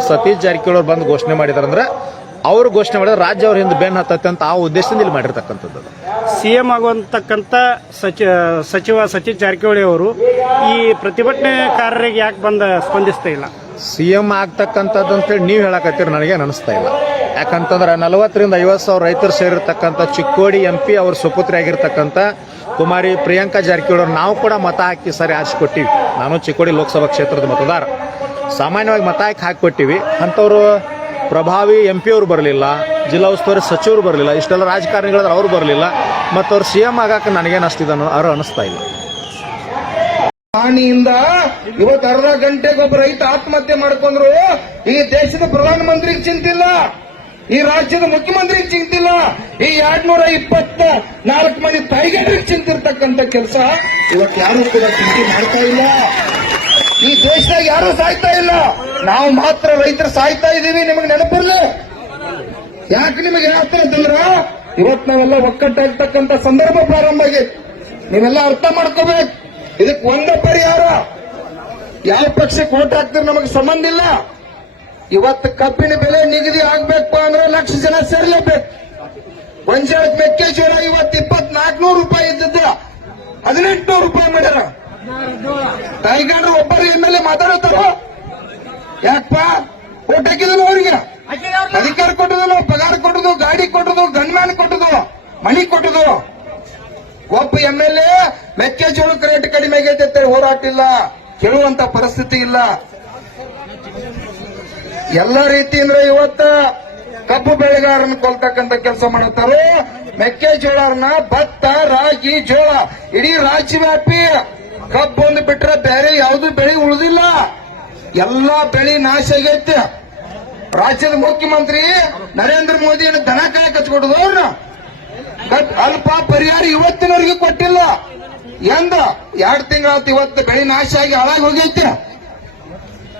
ಸತೀಶ್ ಜಾರಕಿಹೊಳಿ ಬಂದು ಘೋಷಣೆ ಮಾಡಿದಾರಂದ್ರೆ ಅವ್ರು ಘೋಷಣೆ ಮಾಡಿದ್ರೆ ರಾಜ್ಯ ಅವ್ರ ಹಿಂದೆ ಬೆನ್ ಹತ್ತತ್ತೆ ಅಂತ ಆ ಉದ್ದೇಶದಿಂದ ಇಲ್ಲಿ ಮಾಡಿರ್ತಕ್ಕಂಥದ್ದು. ಸಿ ಎಂ ಆಗುವಂತಕ್ಕಂಥ ಸಚಿ ಸಚಿವ ಸತೀಶ್ ಜಾರಕಿಹೊಳಿ ಅವರು ಈ ಪ್ರತಿಭಟನೆಕಾರರಿಗೆ ಯಾಕೆ ಬಂದ ಸ್ಪಂದಿಸ್ತಾ ಇಲ್ಲ? ಸಿ ಎಂ ಆಗ್ತಕ್ಕಂಥದ್ದು ಅಂತೇಳಿ ನೀವು ಹೇಳಕತ್ತೀರಿ ನನಗೆ ಅನಿಸ್ತಾ ಇಲ್ಲ. ಯಾಕಂತಂದ್ರೆ ನಲವತ್ತರಿಂದ ಐವತ್ತು ಸಾವಿರ ರೈತರು ಸೇರಿರ್ತಕ್ಕಂಥ ಚಿಕ್ಕೋಡಿ ಎಂ ಪಿ ಅವ್ರ ಸುಪುತ್ರಿ ಆಗಿರ್ತಕ್ಕಂಥ ಕುಮಾರಿ ಪ್ರಿಯಾಂಕಾ ಜಾರಕಿಹೊಳಿ ಅವ್ರು ನಾವು ಕೂಡ ಮತ ಹಾಕಿ ಸರಿ ಕೊಟ್ಟಿವಿ. ನಾನು ಚಿಕ್ಕೋಡಿ ಲೋಕಸಭಾ ಕ್ಷೇತ್ರದ ಮತದಾರ. ಸಾಮಾನ್ಯವಾಗಿ ಮತ ಹಾಕಿ ಹಾಕಿಕೊಟ್ಟಿವಿ ಅಂಥವ್ರು ಪ್ರಭಾವಿ ಎಂ ಪಿ ಅವರು ಬರಲಿಲ್ಲ, ಜಿಲ್ಲಾ ಉಸ್ತುವಾರಿ ಸಚಿವರು ಬರಲಿಲ್ಲ, ಇಷ್ಟೆಲ್ಲ ರಾಜಕಾರಣಿಗಳಾದ್ರೆ ಅವರು ಬರಲಿಲ್ಲ ಮತ್ತು ಅವ್ರು ಸಿ ಎಂ ಆಗಕ್ಕೆ ನನಗೇನು ಅಷ್ಟಿದೆ ಅವ್ರು ಅನಿಸ್ತಾ ಇಲ್ಲ. ಹಾನಿಯಿಂದ ಇವತ್ತು ಅರ್ಧ ಗಂಟೆಗೆ ಒಬ್ಬ ರೈತ ಆತ್ಮಹತ್ಯೆ ಮಾಡ್ಕೊಂಡ್ರು, ಈ ದೇಶದ ಪ್ರಧಾನಮಂತ್ರಿಗೆ ಚಿಂತಿಲ್ಲ, ಈ ರಾಜ್ಯದ ಮುಖ್ಯಮಂತ್ರಿಗೆ ಚಿಂತಿಲ್ಲ, ಈ ಎರಡ್ನೂರ ಇಪ್ಪತ್ತ ನಾಲ್ಕು ಮಂದಿ ತಾಯಿಗೆ ಚಿಂತಿರ್ತಕ್ಕಂಥ ಕೆಲಸ ಇವತ್ತು ಯಾರು ಕೂಡ ಚಿಂತೆ ಮಾಡ್ತಾ ಇಲ್ಲ. ದೇಶದಾಗ ಯಾರು ಸಾಯ್ತಾ ಇಲ್ಲ. ನಾವು ಮಾತ್ರ ರೈತರು ಸಾಯ್ತಾ ಇದೀವಿ ನಿಮಗೆ ನೆನಪಿರ್ಲಿ? ಯಾಕೆ ನಿಮಗೆ ಹೇಳ್ತಾರೆ ಅಂತಂದ್ರ ಇವತ್ತು ನಾವೆಲ್ಲ ಒಕ್ಕಟ್ಟಾಗ್ತಕ್ಕಂತ ಸಂದರ್ಭ ಪ್ರಾರಂಭ ಆಗೈತಿ ನೀವೆಲ್ಲ ಅರ್ಥ ಮಾಡ್ಕೋಬೇಕು. ಇದಕ್ಕೆ ಒಂದೇ ಪರಿಹಾರ. ಯಾವ ಪಕ್ಷಕ್ಕೆ ಓಟ್ ಹಾಕ್ತಾರೆ ನಮಗೆ ಸಂಬಂಧ ಇಲ್ಲ. ಇವತ್ತು ಕಬ್ಬಿನ ಬೆಲೆ ನಿಗದಿ ಆಗ್ಬೇಕು ಅಂದ್ರೆ ಲಕ್ಷ ಜನ ಸೇರ್ಲೇಬೇಕು. ಗೊಂಜಾಳ ಮೆಕ್ಕೆಜೋಳ ಇವತ್ತು ಇಪ್ಪತ್ನಾಲ್ಕನೂರು ರೂಪಾಯಿ ಇದ್ದದ್ದು. ಹದಿನೆಂಟುನೂರು ರೂಪಾಯಿ ಮಾಡ್ಯಾರ. ತಾಯಿಗಾಡ್ರು ಮಾತಾಡತ್ತಾರ ಯಾಕಪ್ಪ? ಓಟ್ ಹಾಕಿದ್ರು ಅವ್ರಿಗೆ ಅಧಿಕಾರ ಕೊಟ್ಟದಲ್ಲ ಪಗಾರ ಕೊಟ್ಟದು ಗಾಡಿ ಕೊಟ್ಟದು ಗನ್ಮ್ಯಾನ್ ಕೊಟ್ಟದು ಮಣಿ ಕೊಟ್ಟದು? ಒಬ್ಬ ಎಂ ಎಲ್ ಎ ಮೆಕ್ಕೆಜೋಳಕ್ಕೆ ರೇಟ್ ಕಡಿಮೆ ಆಗೈತೆ ಹೋರಾಟ ಇಲ್ಲ. ಕೇಳುವಂತ ಪರಿಸ್ಥಿತಿ ಇಲ್ಲ. ಎಲ್ಲ ರೀತಿಯಿಂದ ಇವತ್ತ ಕಬ್ಬು ಬೆಳೆಗಾರನ ಕೊಲ್ತಕ್ಕಂತ ಕೆಲಸ ಮಾಡುತ್ತಾರೆ? ಮೆಕ್ಕೆಜೋಳನ ಭತ್ತ ರಾಗಿ ಜೋಳ ಇಡೀ ರಾಜ್ಯವ್ಯಾಪಿ ಕಬ್ಬು ಒಂದು ಬಿಟ್ರೆ ಬೇರೆ ಯಾವುದು ಬೆಳೆ ಉಳಿದಿಲ್ಲ. ಎಲ್ಲಾ ಬೆಳೆ ನಾಶ ಆಗೈತೆ. ರಾಜ್ಯದ ಮುಖ್ಯಮಂತ್ರಿ ನರೇಂದ್ರ ಮೋದಿ ದನ ಕಾಯ ಕಚ್ಕೊಡುದು ಅವ್ರನ್ನ ಅಲ್ಪ ಪರಿಹಾರ ಇವತ್ತಿನವರೆಗೂ ಕೊಟ್ಟಿಲ್ಲ. ಎಂದ? ಎರಡು ತಿಂಗಳಾತು ಇವತ್ತು ಬೆಳೆ ನಾಶ ಆಗಿ ಹಾಳಾಗಿ ಹೋಗೈತೆ.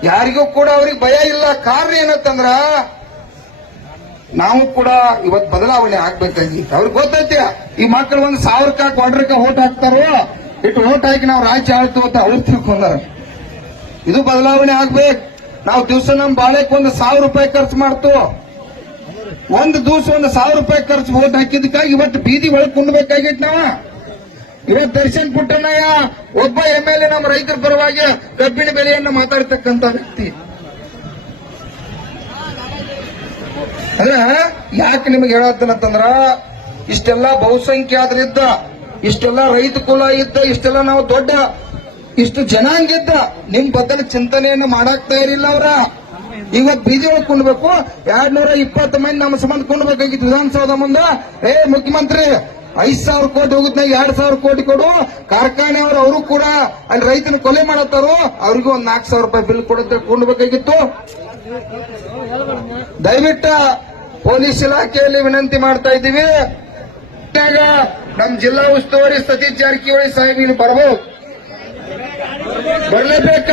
ಯಾರಿಗೂ ಕೂಡ ಅವ್ರಿಗೆ ಭಯ ಇಲ್ಲ. ಕಾರಣ ಏನತ್ತಂದ್ರ ನಾವು ಕೂಡ ಇವತ್ತು ಬದಲಾವಣೆ ಆಗ್ಬೇಕಾಗಿ ಅವ್ರಿಗೆ ಗೊತ್ತೈತೆ, ಈ ಮಕ್ಕಳು ಒಂದು ಸಾವಿರಕ್ಕ ಕ್ವಾಡ್ರಕ್ಕ ಓಟ್ ಹಾಕ್ತಾರೋ? ಇಟ್ಟು ಓಟ್ ಹಾಕಿ ನಾವು ರಾಜ್ಯ ಆಳ್ತು ಅಂತ ಅವ್ರು ತಿಳ್ಕೊಂಡಾರ. ಇದು ಬದಲಾವಣೆ ಆಗ್ಬೇಕು. ನಾವು ದಿವಸ ನಮ್ ಬಾಳೆಕ್ ಒಂದು ಸಾವಿರ ರೂಪಾಯಿ ಖರ್ಚು ಮಾಡ್ತು. ಒಂದು ದಿವಸ ಒಂದು ಸಾವಿರ ರೂಪಾಯಿ ಖರ್ಚು ಓಟ್ ಹಾಕಿದ್ದಕ್ಕಾಗಿ ಇವತ್ತು ಬೀದಿ ಒಳಗೆ ಕುಂಡ್ಬೇಕಾಗಿತ್ತು ನಾವ. ಇವತ್ತು ದರ್ಶನ್ ಪುಟ್ಟಣ್ಣಯ್ಯ ಒಬ್ಬ ಎಂ ಎಲ್ ಎ ನಮ್ಮ ರೈತರ ಪರವಾಗಿ ಕಬ್ಬಿನ ಬೆಲೆಯನ್ನು ಮಾತಾಡ್ತಕ್ಕಂತ ವ್ಯಕ್ತಿ. ಅಲ್ಲ ಯಾಕೆ ನಿಮಗೆ ಹೇಳತ್ತನಂತಂದ್ರ ಇಷ್ಟೆಲ್ಲ ಬಹುಸಂಖ್ಯಾತರಿದ್ದ ಇಷ್ಟೆಲ್ಲ ರೈತ ಕುಲ ಇದ್ದ, ಇಷ್ಟೆಲ್ಲ ನಾವು ದೊಡ್ಡ, ಇಷ್ಟು ಜನಾಂಗ ಇದ್ದ, ನಿಮ್ ಬದಲ ಚಿಂತನೆಯನ್ನು ಮಾಡಾಕ್ತಾ ಇರಲಿಲ್ಲ ಅವ್ರ. ಇವತ್ ಬೀದಿ ಒಳಗೆ ಕುಂಡ್ಬೇಕು ಎರಡ್ ನೂರ ಇಪ್ಪತ್ತು ಮಂದಿ ನಮ್ಮ ಸಂಬಂಧ ಕುಂಡ್ಬೇಕಾಗಿತ್ತು ವಿಧಾನಸೌಧ ಮುಂದೆ. ಏ, ಮುಖ್ಯಮಂತ್ರಿ, ಐದ್ ಸಾವಿರ ಕೋಟಿ ಹೋಗುತ್ತ ಎರಡ್ ಸಾವಿರ ಕೋಟಿ ಕೊಡು. ಕಾರ್ಖಾನೆ ಅವರು ಕೂಡ ಅಲ್ಲಿ ರೈತನ ಕೊಲೆ ಮಾಡತ್ತಾರು. ಅವ್ರಿಗೂ ಒಂದ್ ನಾಲ್ಕು ಸಾವಿರ ರೂಪಾಯಿ ಬಿಲ್ ಕೊಡುತ್ತೆ ಕೊಂಡ್ಬೇಕಾಗಿತ್ತು ದಯವಿಟ್ಟು ಪೊಲೀಸ್ ಇಲಾಖೆಯಲ್ಲಿ ವಿನಂತಿ ಮಾಡ್ತಾ ಇದ್ದೀವಿ. ಇದ್ದಾಗ ನಮ್ ಜಿಲ್ಲಾ ಉಸ್ತುವಾರಿ ಸತೀಶ್ ಜಾರಕಿಹೊಳಿ ಸಾಹೇಬ್ ಇಲ್ಲಿ ಬರ್ಬೋದು. ಬರ್ಲೇಬೇಕ.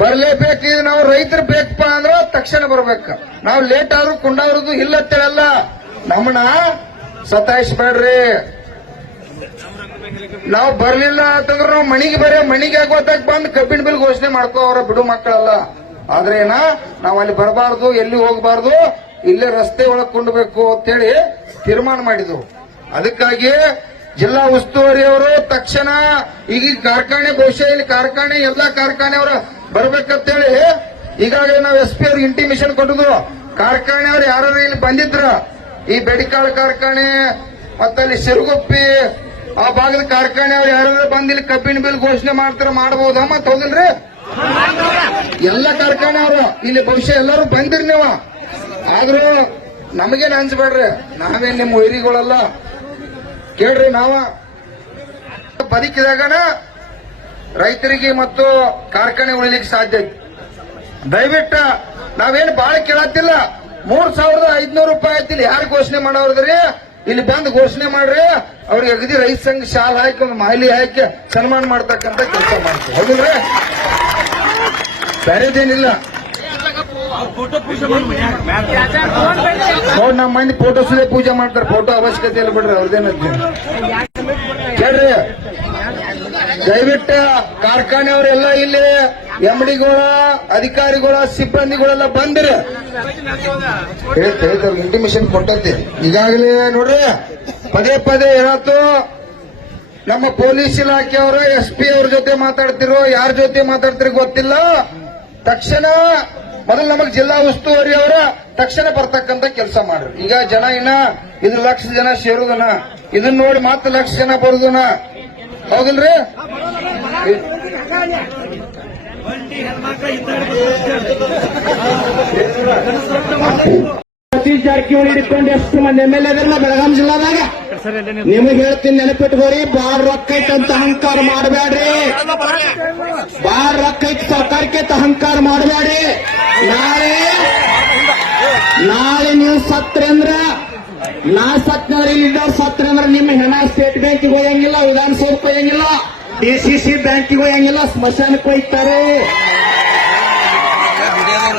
ಬರ್ಲೇಬೇಕು, ಇದು ನಾವು ರೈತರು ಬೇಕಪ್ಪ ಅಂದ್ರೆ ತಕ್ಷಣ ಬರ್ಬೇಕ. ನಾವು ಲೇಟ್ ಆದ್ರೂ ಕುಂಡಾವ್ರದ್ದು ಇಲ್ಲ ಅಂತೇಳಲ್ಲ. ನಮ್ಮನ್ನ ಸತಾಯಿಸ್ಬೇಡ್ರಿ ನಾವು ಬರ್ಲಿಲ್ಲ ಅಂತಂದ್ರೆ ನಾವು ಮಣಿಗೆ ಬರೇ, ಮಣಿಗೆ ಆಗೋತಾಗ ಬಂದು ಕಬ್ಬಿನ ಬಿಲ್ ಘೋಷಣೆ ಮಾಡ್ಕೋ ಅವರ ಬಿಡು ಮಕ್ಕಳಲ್ಲ. ಆದ್ರೆ ಏನ, ನಾವು ಅಲ್ಲಿ ಬರಬಾರ್ದು, ಎಲ್ಲಿ ಹೋಗಬಾರ್ದು, ಇಲ್ಲೇ ರಸ್ತೆ ಒಳಗ್ ಕೊಂಡ್ಬೇಕು ಅಂತೇಳಿ ತೀರ್ಮಾನ ಮಾಡಿದ್ವು. ಅದಕ್ಕಾಗಿ ಜಿಲ್ಲಾ ಉಸ್ತುವಾರಿ ಅವರು ತಕ್ಷಣ ಈಗ ಕಾರ್ಖಾನೆ, ಬಹುಶಃ ಇಲ್ಲಿ ಕಾರ್ಖಾನೆ, ಎಲ್ಲಾ ಕಾರ್ಖಾನೆ ಅವರು ಬರ್ಬೇಕಂತೇಳಿ ಈಗಾಗಲೇ ನಾವು ಎಸ್ ಪಿ ಅವ್ರಿಗೆ ಇಂಟಿಮೇಶನ್ ಕೊಟ್ಟಿದ್ರು ಕಾರ್ಖಾನೆ ಅವ್ರು ಯಾರು ಇಲ್ಲಿ ಬಂದಿದ್ರ, ಈ ಬೆಡಿಕಾಳ ಕಾರ್ಖಾನೆ, ಮತ್ತಲ್ಲಿ ಸಿರುಗುಪ್ಪಿ, ಆ ಭಾಗದ ಕಾರ್ಖಾನೆ ಅವ್ರು ಯಾರು ಬಂದ್ ಇಲ್ಲಿ ಕಬ್ಬಿನ ಬಿಲ್ ಘೋಷಣೆ ಮಾಡ್ತಾರ ಮಾಡಬಹುದಾ ಮತ್ತೆ ಹೋಗಿಲ್ರಿ? ಎಲ್ಲ ಕಾರ್ಖಾನೆ ಅವರು, ಇಲ್ಲಿ ಬಹುಶಃ ಎಲ್ಲರೂ ಬಂದಿರಿ ನೀವು. ಆದ್ರೂ ನಮಗೇನು ಅನ್ಸ್ಬೇಡ್ರಿ, ನಾವೇನ್ ನಿಮ್ಮ ವೈರಿಗಳಲ್ಲ. ಕೇಳ್ರಿ ನಾವ. ಬದುಕಿದಾಗನ ರೈತರಿಗೆ ಮತ್ತು ಕಾರ್ಖಾನೆ ಉಳಿಲಿಕ್ಕೆ ಸಾಧ್ಯ ಐತಿ. ದಯವಿಟ್ಟು ನಾವೇನು ಬಾಳ ಕೇಳತ್ತಿಲ್ಲ. ಮೂರ್ ಸಾವಿರದ ಐದ್ನೂರು ರೂಪಾಯಿ ಆಯ್ತಿಲ್ಲ ಯಾರು ಘೋಷಣೆ ಮಾಡೋದ್ರಿ? ಇಲ್ಲಿ ಬಂದು ಘೋಷಣೆ ಮಾಡ್ರಿ. ಅವ್ರಿಗೆ ಅಗದಿ ರೈತ ಸಂಘ ಶಾಲ್ ಹಾಕಿ ಒಂದು ಮಾಹಿಲಿ ಹಾಕಿ ಸನ್ಮಾನ ಮಾಡ್ತಕ್ಕಂತ ಕೆಲಸ ಮಾಡ್ತೀವಿ. ಹೌದಿಲ್ರಿ? ಬೇರೆದೇನಿಲ್ಲ. ನೋಡ್ ನಮ್ಮ ಮಂದಿ ಫೋಟೋ ಪೂಜೆ ಮಾಡ್ತಾರೆ ಫೋಟೋ ಅವಶ್ಯಕತೆ ಇಲ್ಲ ಬಿಡ್ರಿ ಅವ್ರದೇನದ್ದು ಕೇಳ್ರಿ, ದಯವಿಟ್ಟು ಕಾರ್ಖಾನೆ ಅವರೆಲ್ಲ ಇಲ್ಲಿ ಎಂಬಡಿಗಳ ಅಧಿಕಾರಿಗಳ, ಸಿಬ್ಬಂದಿಗಳೆಲ್ಲ ಬಂದ್ರೆ. ಹೇಳ್ತಾ ಹೇಳ್ತಾರೆ ಇಂಟಿಮೇಷನ್ ಕೊಟ್ಟಂತೆ. ಈಗಾಗಲೇ ನೋಡ್ರಿ, ಪದೇ ಪದೇ ಏನಾಯ್ತು, ನಮ್ಮ ಪೊಲೀಸ್ ಇಲಾಖೆಯವರು ಎಸ್ ಪಿ ಅವ್ರ ಜೊತೆ ಮಾತಾಡ್ತಿರೋ, ಯಾರ ಜೊತೆ ಮಾತಾಡ್ತಿರೋ ಗೊತ್ತಿಲ್ಲ. ತಕ್ಷಣ ಮೊದಲು ನಮಗೆ ಜಿಲ್ಲಾ ಉಸ್ತುವಾರಿ ಅವರ ತಕ್ಷಣ ಬರ್ತಕ್ಕಂತ ಕೆಲಸ ಮಾಡ್ರಿ ಈಗ ಜನ ಇನ್ನ ಇದು ಲಕ್ಷ ಜನ ಸೇರುದನ ಇದನ್ನ ನೋಡಿ ಮತ್ತೆ ಲಕ್ಷ ಜನ ಬರುದನ ಹೌದಿಲ್ರಿ? ಜಾರಕಿಹೊಳಿ ಹಿಡ್ಕೊಂಡು ಎಷ್ಟು ಮಂದಿ ಎಂ ಎಲ್ ಎದಲ್ಲ ಬೆಳಗಾಂ ಜಿಲ್ಲಾದಾಗ? ನಿಮಗೆ ಹೇಳ್ತೀನಿ ನೆನಪಿಟ್ಕೋರಿ ಬಾರ್ ರೊಕ್ಕ ಅಂತ ಅಹಂಕಾರ ಮಾಡಬೇಡ್ರಿ ಬಾರ್ ರೊಕ್ಕ ಐತಿ ಸರ್ಕಾರಕ್ಕೆ ಅಹಂಕಾರ ಮಾಡಬೇಡ್ರಿ ನಾಳೆ ನಾಳೆ ನೀವು ಸತ್ರಿ ಅಂದ್ರ, ನಾ ಸತ್ತಂದ್ರೆ ಇಲ್ಲಿದ್ದವ್ರು ಸತ್ರಿ ಅಂದ್ರ ನಿಮ್ಮ ಹೆಣ ಸ್ಟೇಟ್ ಬ್ಯಾಂಕಿಗೆ ಹೋಗಂಗಿಲ್ಲ ವಿಧಾನಸೌಧಕ್ಕೆ ಹೋಗಂಗಿಲ್ಲ ಡಿಸಿಸಿ ಬ್ಯಾಂಕಿಗೆ ಹೋಗಂಗಿಲ್ಲ ಸ್ಮಶಾನಕ್ಕೆ ಹೋಯ್ತಾರೆ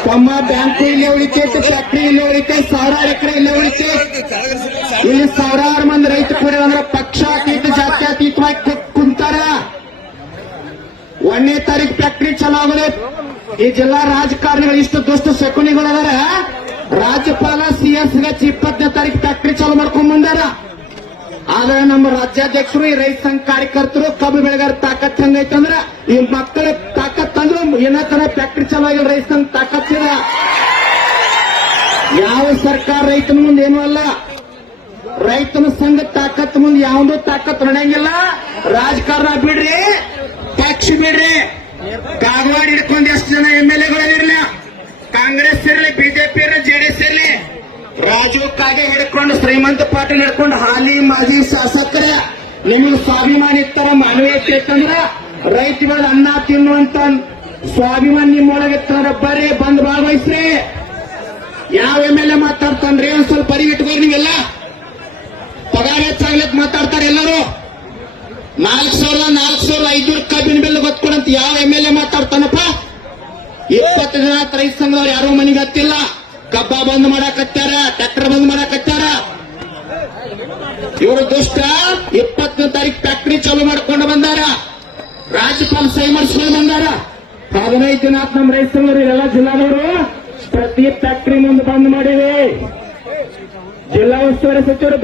ತಮ್ಮ ಬ್ಯಾಂಕ್ ಇಲ್ಲೇ ಫ್ಯಾಕ್ಟ್ರಿ ಇಲ್ಲೇ ಉಳಿತೈತೆ ಸಾವಿರಾರು ಎಕರೆ ಇಲ್ಲೇ ಉಳಿತೈತೆ ಇಲ್ಲಿ ಸಾವಿರಾರು ಮಂದಿ ರೈತ ಕೂಡ ಅಂದ್ರೆ ಪಕ್ಷಾತೀತ ಜಾತ್ಯತೀತವಾಗಿ ಕುಂತಾರ. ಒಂದನೇ ತಾರೀಕು ಫ್ಯಾಕ್ಟ್ರಿ ಚಲೋ ಈ ಜಿಲ್ಲಾ ರಾಜಕಾರಣಿಗಳು ಇಷ್ಟು ದುಷ್ಟ ಶಕುನಿಗಳು ಅದಾರ ರಾಜ್ಯಪಾಲ ಸಿಎಸ್ ಎಚ್ ಇಪ್ಪತ್ತನೇ ತಾರೀಕು ಫ್ಯಾಕ್ಟ್ರಿ ಚಾಲು ಮಾಡ್ಕೊಂಡ್ ಬಂದಾರ. ಆದ್ರೆ ನಮ್ಮ ರಾಜ್ಯಾಧ್ಯಕ್ಷರು, ಈ ರೈತ ಸಂಘ ಕಾರ್ಯಕರ್ತರು ಕಬ್ಬು ಬೆಳೆಗಾರ ತಾಕತ್ ಹೆಂಗೈತಂದ್ರ ಈ ಮಕ್ಕಳ ತಾಕತ್ ಅಂದ್ರು ಏನೋ ತರ ಫ್ಯಾಕ್ಟ್ರಿ ಚೆನ್ನಾಗಿಲ್ಲ ಆಗಿಲ್ಲ ರೈತ ಸಂಘ ತಾಕತ್ ಇದೆ ಯಾವ ಸರ್ಕಾರ ರೈತನ ಮುಂದೆ ಏನೂ ಅಲ್ಲ. ರೈತನ ಸಂಘ ತಾಕತ್ ಮುಂದೆ ಯಾವುದೋ ತಾಕತ್ ನಡೆಯಂಗಿಲ್ಲ. ರಾಜಕಾರಣ ಬಿಡ್ರಿ, ಪಕ್ಷ ಬಿಡ್ರಿ. ಕಾಗವಾಡ ಹಿಡ್ಕೊಂಡು ಎಷ್ಟು ಜನ ಎಂ ಎಲ್ ಕಾಂಗ್ರೆಸ್ ಇರಲಿ, ಬಿಜೆಪಿ ಇರಲಿ ಜೆಡಿಎಸ್ ಇರಲಿ. ರಾಜು ಕಾಗೆ ಹಿಡ್ಕೊಂಡು, ಶ್ರೀಮಂತ ಪಾಟೀಲ್ ಹಿಡ್ಕೊಂಡು, ಹಾಲಿ, ಮಾಜಿ ಶಾಸಕರ. ನಿಮಗೆ ಸ್ವಾಭಿಮಾನಿ ಇತ್ತರ ಮಾನವೀಯತೆ ಇತ್ತಂದ್ರ ರೈತಗಳ ಅನ್ನ ತಿನ್ನುವಂತ ಸ್ವಾಭಿಮಾನ ನಿಮ್ಮೊಳಗೆ ಬರ್ರಿ ಬಂದ್ ಭಾಗವಹಿಸ್ರಿ. ಯಾವ ಎಂ ಎಲ್ ಎ ಮಾತಾಡ್ತಾನ್ರಿ? ಒಂದ್ ಸ್ವಲ್ಪ ಪರಿ ಇಟ್ಕೊಂಡು ನೀವೆಲ್ಲ. ಪಗಾರ ಹೆಚ್ಚಾಗ್ಲಿಕ್ ಮಾತಾಡ್ತಾರೆ ಎಲ್ಲರೂ. ನಾಲ್ಕು ಸಾವಿರದ ನಾಲ್ಕು ಸಾವಿರದ ಐದ್ನೂರು ಕಬ್ಬಿನ ಬಿಲ್ ಗೊತ್ಕೊಡಂತ ಯಾವ ಎಂ ಎಲ್ ಎ ಮಾತಾಡ್ತಾನಪ್ಪ? ಇಪ್ಪತ್ತು ಜನ ರೈತ ಸಂಘದವ್ರು ಯಾರು ಮನೆಗೆ ಹತ್ತಿಲ್ಲ. ಕಬ್ಬ ಬಂದ್ ಮಾಡಾಕತ್ಯಾರ ಟ್ರ್ಯಾಕ್ಟರ್ ಬಂದ್ ಮಾಡಾಕತ್ಯಾರ ಇವರು ದುಷ್ಟ. ಇಪ್ಪತ್ತನೇ ತಾರೀಕು ಫ್ಯಾಕ್ಟ್ರಿ ಚಾಲೂ ಮಾಡ್ಕೊಂಡು ಬಂದಾರ. ರಾಜ್ಯಪಾಲ ಸಹಿ ಮಾಡಿಸ್ಕೊಂಡು ಬಂದಾರ. ಹದಿನೈದು ದಿನ ಆತ್ ನಮ್ಮ ರೈತರು ಎಲ್ಲ ಜಿಲ್ಲಾದವರು, ಪ್ರತಿ ಫ್ಯಾಕ್ಟ್ರಿ ಮುಂದೆ ಬಂದ್ ಮಾಡಿವೆ. ಜಿಲ್ಲಾ ಉಸ್ತುವಾರಿ ಸಚಿವರು